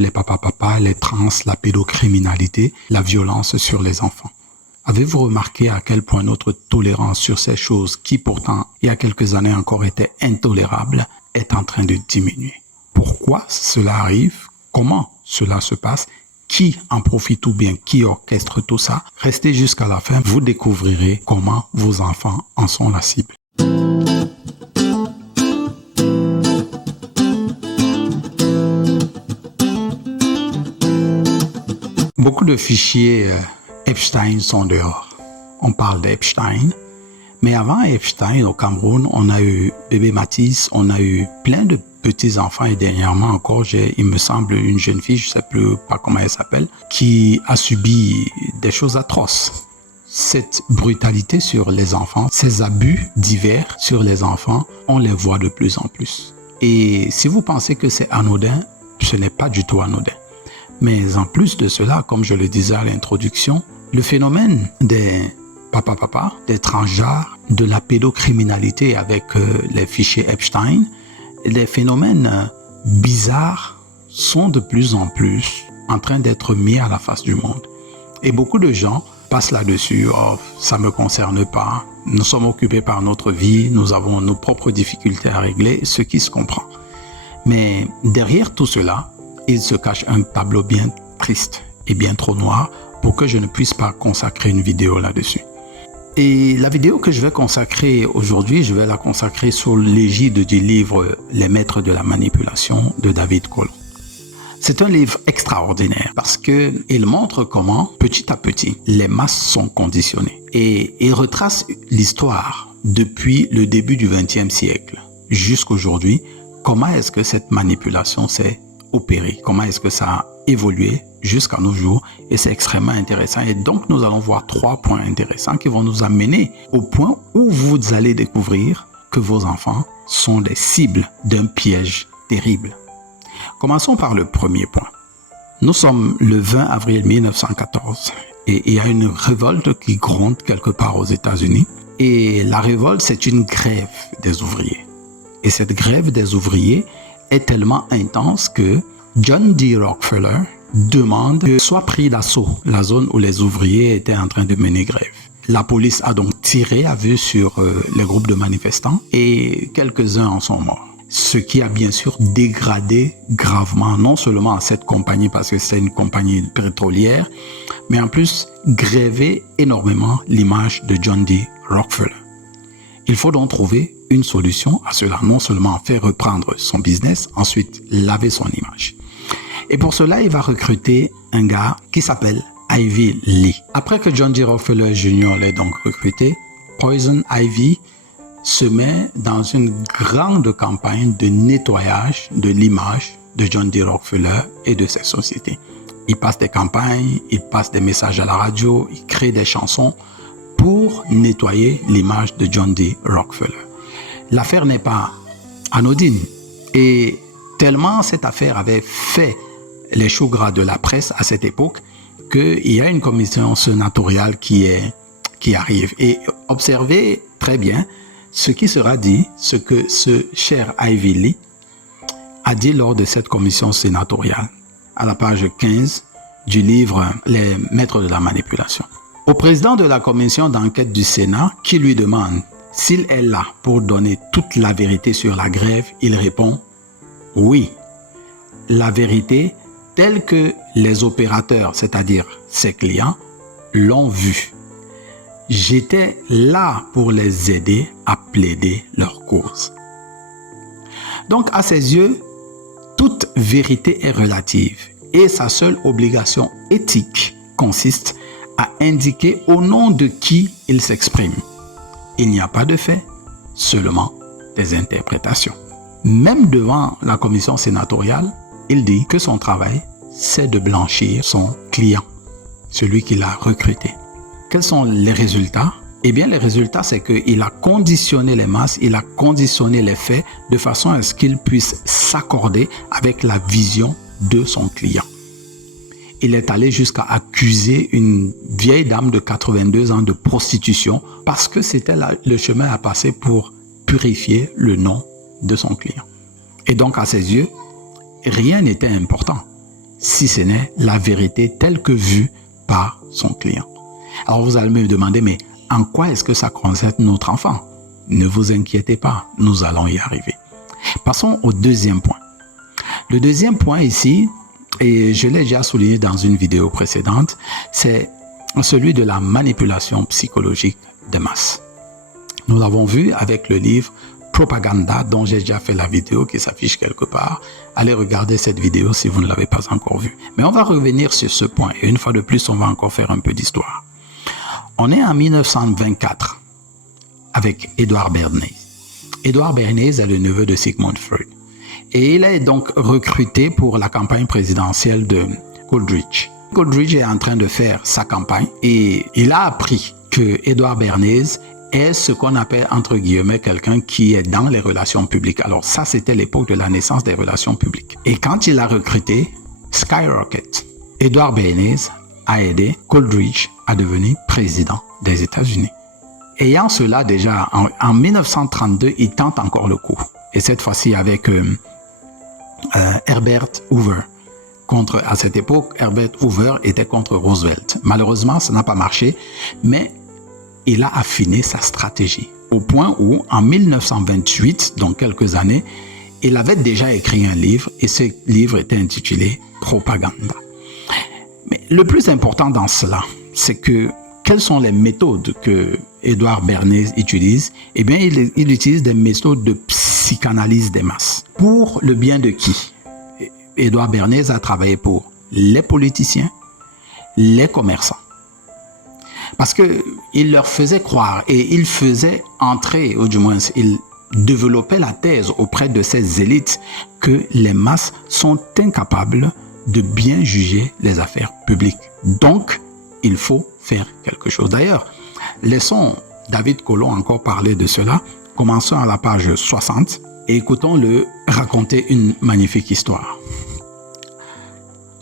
les papas, les trans, la pédocriminalité, la violence sur les enfants. Avez-vous remarqué à quel point notre tolérance sur ces choses qui pourtant, il y a quelques années encore étaient intolérables, est en train de diminuer? Pourquoi cela arrive? Comment cela se passe? Qui en profite ou bien qui orchestre tout ça? Restez jusqu'à la fin, vous découvrirez comment vos enfants en sont la cible. Beaucoup de fichiers Epstein sont dehors. On parle d'Epstein, mais avant Epstein, au Cameroun, on a eu bébé Matisse, on a eu plein de petits-enfants et dernièrement encore, il me semble, une jeune fille, je ne sais plus pas comment elle s'appelle, qui a subi des choses atroces. Cette brutalité sur les enfants, ces abus divers sur les enfants, on les voit de plus en plus. Et si vous pensez que c'est anodin, ce n'est pas du tout anodin. Mais en plus de cela, comme je le disais à l'introduction, le phénomène des papa, des transgenres, de la pédocriminalité avec les fichiers Epstein, les phénomènes bizarres sont de plus en plus en train d'être mis à la face du monde. Et beaucoup de gens passent là-dessus, oh, ça ne me concerne pas, nous sommes occupés par notre vie, nous avons nos propres difficultés à régler, ce qui se comprend. Mais derrière tout cela, il se cache un tableau bien triste et bien trop noir pour que je ne puisse pas consacrer une vidéo là-dessus. Et la vidéo que je vais consacrer aujourd'hui, je vais la consacrer sous l'égide du livre « Les maîtres de la manipulation » de David Colon. C'est un livre extraordinaire parce qu'il montre comment, petit à petit, les masses sont conditionnées. Et il retrace l'histoire depuis le début du XXe siècle jusqu'à aujourd'hui. Comment est-ce que cette manipulation s'est opérée? Comment est-ce que ça a évolué jusqu'à nos jours? Et c'est extrêmement intéressant. Et donc, nous allons voir 3 points intéressants qui vont nous amener au point où vous allez découvrir que vos enfants sont des cibles d'un piège terrible. Commençons par le premier point. Nous sommes le 20 avril 1914 et il y a une révolte qui gronde quelque part aux États-Unis. Et la révolte, c'est une grève des ouvriers. Et cette grève des ouvriers est tellement intense que John D. Rockefeller demande que soit pris d'assaut la zone où les ouvriers étaient en train de mener grève. La police a donc tiré à vue sur les groupes de manifestants et quelques-uns en sont morts. Ce qui a bien sûr dégradé gravement non seulement cette compagnie parce que c'est une compagnie pétrolière, mais en plus grévé énormément l'image de John D. Rockefeller. Il faut donc trouver une solution à cela, non seulement faire reprendre son business, ensuite laver son image. Et pour cela, il va recruter un gars qui s'appelle Ivy Lee. Après que John D. Rockefeller Jr. l'ait donc recruté, Poison Ivy se met dans une grande campagne de nettoyage de l'image de John D. Rockefeller et de ses sociétés. Il passe des campagnes, il passe des messages à la radio, il crée des chansons pour nettoyer l'image de John D. Rockefeller. L'affaire n'est pas anodine et tellement cette affaire avait fait les choux gras de la presse à cette époque qu'il y a une commission sénatoriale qui arrive. Et observez très bien ce qui sera dit, ce que ce cher Ivy Lee a dit lors de cette commission sénatoriale, à la page 15 du livre « Les maîtres de la manipulation ». Au président de la commission d'enquête du Sénat, qui lui demande s'il est là pour donner toute la vérité sur la grève, il répond « Oui, la vérité telle que les opérateurs, c'est-à-dire ses clients, l'ont vue. J'étais là pour les aider à plaider leur cause. » Donc, à ses yeux, toute vérité est relative et sa seule obligation éthique consiste à indiquer au nom de qui il s'exprime. Il n'y a pas de fait, seulement des interprétations. Même devant la commission sénatoriale, il dit que son travail, c'est de blanchir son client, celui qu'il a recruté. Quels sont les résultats? Eh bien, les résultats, c'est qu'il a conditionné les masses, il a conditionné les faits de façon à ce qu'ils puissent s'accorder avec la vision de son client. Il est allé jusqu'à accuser une vieille dame de 82 ans de prostitution parce que c'était le chemin à passer pour purifier le nom de son client. Et donc, à ses yeux, rien n'était important. si ce n'est la vérité telle que vue par son client. Alors vous allez me demander, mais en quoi est-ce que ça concerne notre enfant? Ne vous inquiétez pas, nous allons y arriver. Passons au deuxième point. Le deuxième point ici, et je l'ai déjà souligné dans une vidéo précédente, c'est celui de la manipulation psychologique de masse. Nous l'avons vu avec le livre Propaganda, dont j'ai déjà fait la vidéo qui s'affiche quelque part. Allez regarder cette vidéo si vous ne l'avez pas encore vue. Mais on va revenir sur ce point et une fois de plus, on va encore faire un peu d'histoire. On est en 1924 avec Edward Bernays. Edward Bernays est le neveu de Sigmund Freud. Et il est donc recruté pour la campagne présidentielle de Coleridge. Coleridge est en train de faire sa campagne et il a appris que Edward Bernays est ce qu'on appelle entre guillemets quelqu'un qui est dans les relations publiques. Alors ça, c'était l'époque de la naissance des relations publiques. Et quand il a recruté Skyrocket, Edward Bernays a aidé Coleridge à devenir président des États-Unis. Ayant cela déjà, en 1932, il tente encore le coup. Et cette fois-ci avec Herbert Hoover. À cette époque, Herbert Hoover était contre Roosevelt. Malheureusement, ça n'a pas marché, mais il a affiné sa stratégie. Au point où, en 1928, donc quelques années, il avait déjà écrit un livre et ce livre était intitulé Propaganda. Mais le plus important dans cela, c'est que quelles sont les méthodes que Edward Bernays utilise? Eh bien, il utilise des méthodes de psychanalyse des masses. Pour le bien de qui? Edward Bernays a travaillé pour les politiciens, les commerçants. Parce qu'il leur faisait croire et il faisait entrer, ou du moins, il développait la thèse auprès de ces élites que les masses sont incapables de bien juger les affaires publiques. Donc, il faut faire quelque chose. D'ailleurs, laissons David Colomb encore parler de cela. Commençons à la page 60 et écoutons-le raconter une magnifique histoire.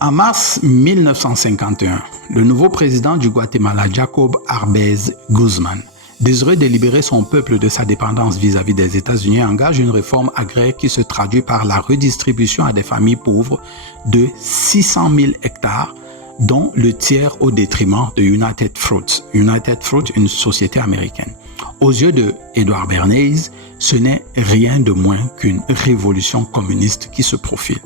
En mars 1951, le nouveau président du Guatemala, Jacob Arbenz Guzman, désireux de libérer son peuple de sa dépendance vis-à-vis des États-Unis, engage une réforme agraire qui se traduit par la redistribution à des familles pauvres de 600 000 hectares, dont le tiers au détriment de United Fruit. United Fruit, une société américaine. Aux yeux de Edward Bernays, ce n'est rien de moins qu'une révolution communiste qui se profile.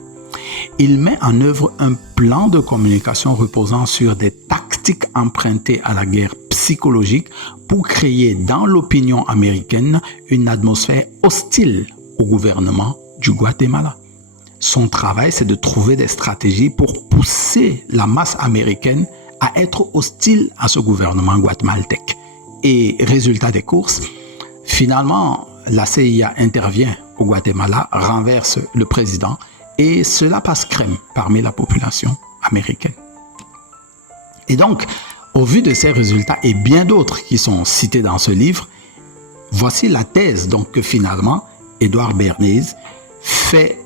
Il met en œuvre un plan de communication reposant sur des tactiques empruntées à la guerre psychologique pour créer dans l'opinion américaine une atmosphère hostile au gouvernement du Guatemala. Son travail, c'est de trouver des stratégies pour pousser la masse américaine à être hostile à ce gouvernement guatémaltèque. Et résultat des courses, finalement, la CIA intervient au Guatemala, renverse le président et cela passe crème parmi la population américaine. Et donc, au vu de ces résultats et bien d'autres qui sont cités dans ce livre, voici la thèse donc que finalement Edward Bernays fait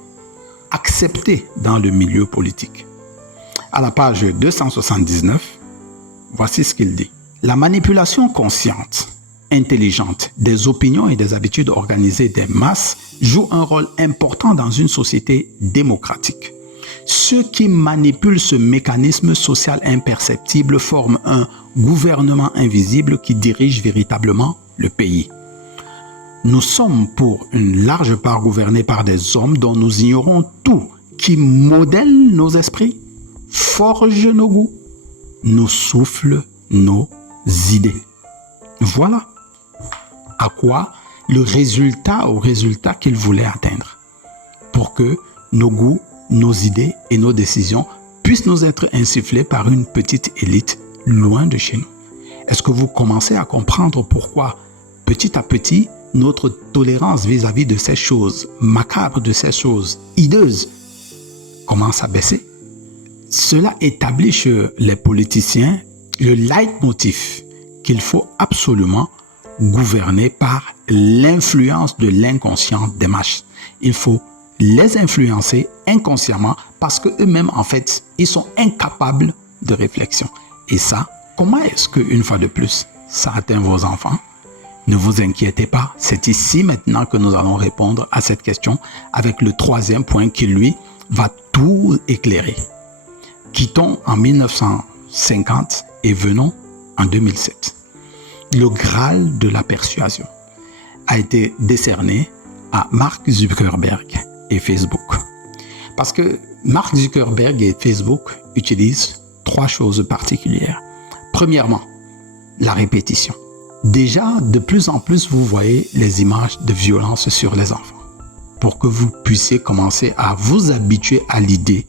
accepter dans le milieu politique. À la page 279, voici ce qu'il dit. La manipulation consciente, intelligente des opinions et des habitudes organisées des masses joue un rôle important dans une société démocratique. Ceux qui manipulent ce mécanisme social imperceptible forment un gouvernement invisible qui dirige véritablement le pays. Nous sommes pour une large part gouvernés par des hommes dont nous ignorons tout, qui modèlent nos esprits, forgent nos goûts, nous soufflent nos idées. Voilà à quoi au résultat qu'ils voulaient atteindre, pour que nos goûts, nos idées et nos décisions puissent nous être insufflés par une petite élite loin de chez nous. Est-ce que vous commencez à comprendre pourquoi, petit à petit, notre tolérance vis-à-vis de ces choses macabres, de ces choses hideuses, commence à baisser? Cela établit chez les politiciens le leitmotiv qu'il faut absolument gouverner par l'influence de l'inconscient des masses. Il faut les influencer inconsciemment parce qu'eux-mêmes, en fait, ils sont incapables de réflexion. Et ça, comment est-ce qu'une fois de plus, ça atteint vos enfants? Ne vous inquiétez pas, c'est ici maintenant que nous allons répondre à cette question avec le troisième point qui, lui, va tout éclairer. quittons en 1950 et venons en 2007. Le Graal de la persuasion a été décerné à Mark Zuckerberg et Facebook. Parce que Mark Zuckerberg et Facebook utilisent 3 choses particulières. Premièrement, la répétition. Déjà, de plus en plus, vous voyez les images de violence sur les enfants pour que vous puissiez commencer à vous habituer à l'idée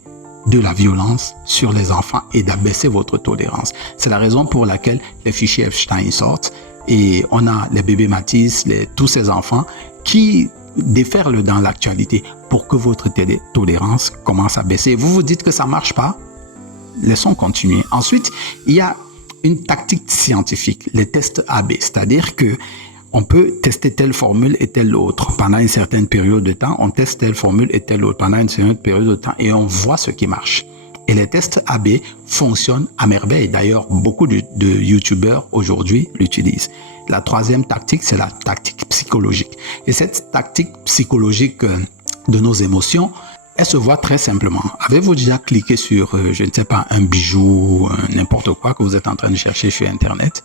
de la violence sur les enfants et d'abaisser votre tolérance. C'est la raison pour laquelle les fichiers Epstein sortent et on a les bébés Matisse, tous ces enfants qui déferlent dans l'actualité pour que votre tolérance commence à baisser. Vous vous dites que ça ne marche pas? Laissons continuer. Ensuite, il y a une tactique scientifique, les tests AB, c'est-à-dire que on peut tester telle formule et telle autre. Pendant une certaine période de temps, on teste telle formule et telle autre pendant une certaine période de temps et on voit ce qui marche. Et les tests AB fonctionnent à merveille. D'ailleurs, beaucoup de YouTubeurs aujourd'hui l'utilisent. La 3e tactique, c'est la tactique psychologique. Et cette tactique psychologique de nos émotions, elle se voit très simplement. Avez-vous déjà cliqué sur, je ne sais pas, un bijou, n'importe quoi que vous êtes en train de chercher sur Internet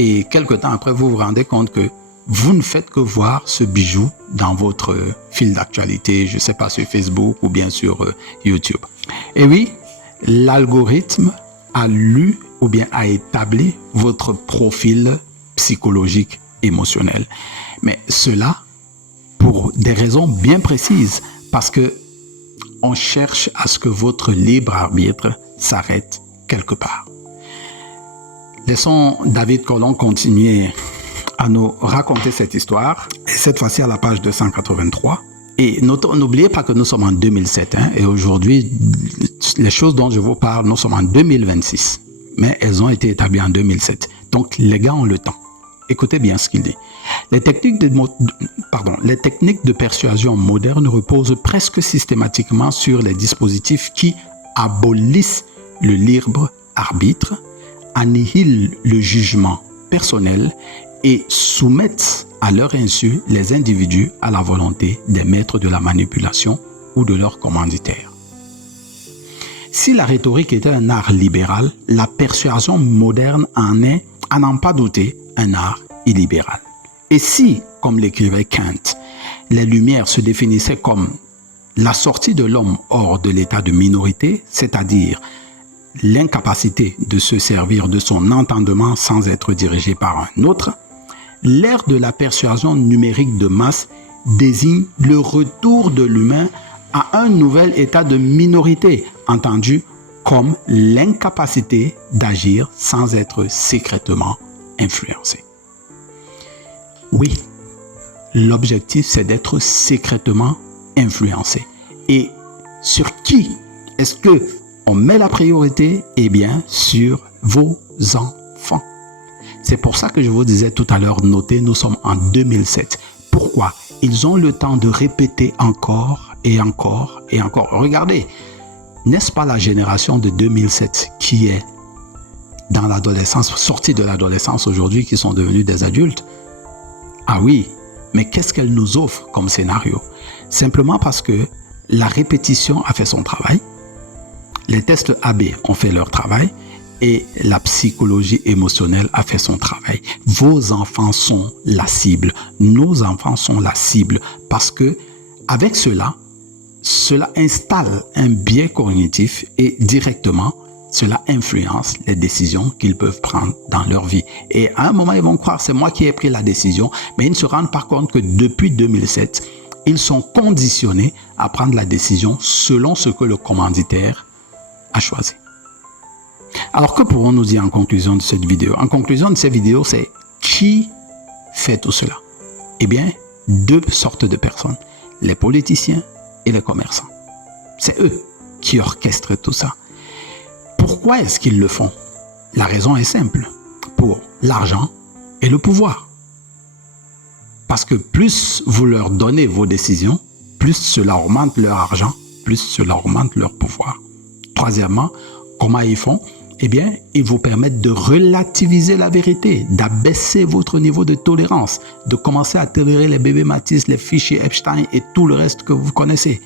et quelque temps après, vous vous rendez compte que vous ne faites que voir ce bijou dans votre fil d'actualité, je ne sais pas, sur Facebook ou bien sur YouTube. Et oui, l'algorithme a lu ou bien a établi votre profil psychologique émotionnel. Mais cela pour des raisons bien précises, parce que on cherche à ce que votre libre arbitre s'arrête quelque part. Laissons David Colon continuer à nous raconter cette histoire, et cette fois-ci à la page 283. Et n'oubliez pas que nous sommes en 2007, et aujourd'hui, les choses dont je vous parle, nous sommes en 2026, mais elles ont été établies en 2007. Donc, les gars ont le temps. Écoutez bien ce qu'il dit. Les techniques de persuasion modernes reposent presque systématiquement sur les dispositifs qui abolissent le libre arbitre, annihilent le jugement personnel et soumettent à leur insu les individus à la volonté des maîtres de la manipulation ou de leurs commanditaires. Si la rhétorique était un art libéral, la persuasion moderne en est, à n'en pas douter, un art illibéral. Et si, comme l'écrivait Kant, les Lumières se définissaient comme la sortie de l'homme hors de l'état de minorité, c'est-à-dire l'incapacité de se servir de son entendement sans être dirigé par un autre, l'ère de la persuasion numérique de masse désigne le retour de l'humain à un nouvel état de minorité, entendu comme l'incapacité d'agir sans être secrètement influencé. Oui, l'objectif c'est d'être secrètement influencé. Et sur qui est-ce que on met la priorité? Eh bien, sur vos enfants. C'est pour ça que je vous disais tout à l'heure, notez, nous sommes en 2007. Pourquoi? Ils ont le temps de répéter encore et encore et encore. Regardez, n'est-ce pas la génération de 2007 qui est dans l'adolescence, sortie de l'adolescence aujourd'hui, qui sont devenus des adultes? Ah oui, mais qu'est-ce qu'elle nous offre comme scénario? Simplement parce que la répétition a fait son travail, les tests AB ont fait leur travail et la psychologie émotionnelle a fait son travail. Vos enfants sont la cible, nos enfants sont la cible parce que avec cela installe un biais cognitif et directement, cela influence les décisions qu'ils peuvent prendre dans leur vie. Et à un moment, ils vont croire, c'est moi qui ai pris la décision, mais ils ne se rendent pas compte que depuis 2007, ils sont conditionnés à prendre la décision selon ce que le commanditaire a choisi. Alors, que pourrons-nous dire en conclusion de cette vidéo? En conclusion de cette vidéo, c'est qui fait tout cela? Eh bien, 2 sortes de personnes, les politiciens et les commerçants. C'est eux qui orchestrent tout ça. Pourquoi est-ce qu'ils le font? La raison est simple, pour l'argent et le pouvoir. Parce que plus vous leur donnez vos décisions, plus cela augmente leur argent, plus cela augmente leur pouvoir. Troisièmement, comment ils font? Eh bien, ils vous permettent de relativiser la vérité, d'abaisser votre niveau de tolérance, de commencer à tolérer les bébés Matisse, les fichiers Epstein et tout le reste que vous connaissez.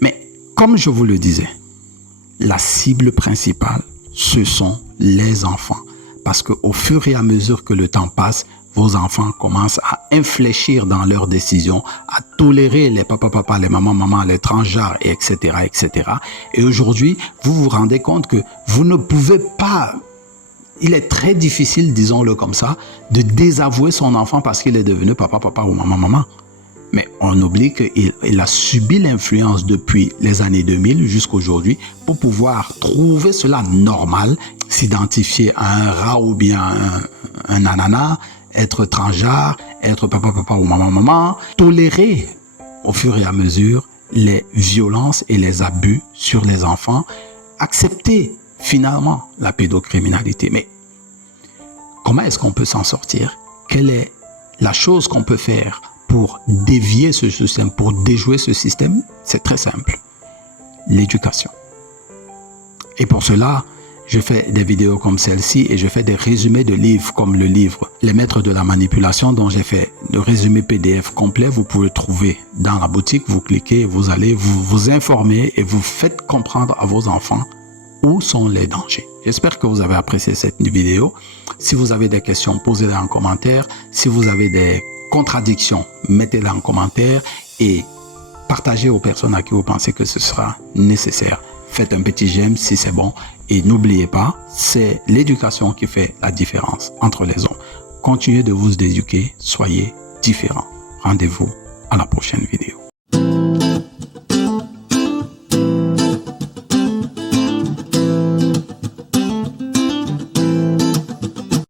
Mais comme je vous le disais, la cible principale, ce sont les enfants. Parce qu'au fur et à mesure que le temps passe, vos enfants commencent à infléchir dans leurs décisions, à tolérer les papa, les maman, les transgenres, etc., etc. Et aujourd'hui, vous vous rendez compte que vous ne pouvez pas... Il est très difficile, disons-le comme ça, de désavouer son enfant parce qu'il est devenu papa ou maman. Mais on oublie qu'il a subi l'influence depuis les années 2000 jusqu'à aujourd'hui pour pouvoir trouver cela normal, s'identifier à un rat ou bien un ananas, être transgenre, être papa ou maman, tolérer au fur et à mesure les violences et les abus sur les enfants, accepter finalement la pédocriminalité. Mais comment est-ce qu'on peut s'en sortir? Quelle est la chose qu'on peut faire pour dévier ce système, pour déjouer ce système? C'est très simple. L'éducation. Et pour cela, je fais des vidéos comme celle-ci et je fais des résumés de livres comme le livre Les Maîtres de la Manipulation dont j'ai fait le résumé PDF complet. Vous pouvez le trouver dans la boutique, vous cliquez, vous allez vous informer et vous faites comprendre à vos enfants où sont les dangers. J'espère que vous avez apprécié cette vidéo. Si vous avez des questions, posez-les en commentaire. Si vous avez des contradictions, mettez-les en commentaire et partagez aux personnes à qui vous pensez que ce sera nécessaire. Faites un petit j'aime si c'est bon et n'oubliez pas, c'est l'éducation qui fait la différence entre les hommes. Continuez de vous éduquer, soyez différents. Rendez-vous à la prochaine vidéo.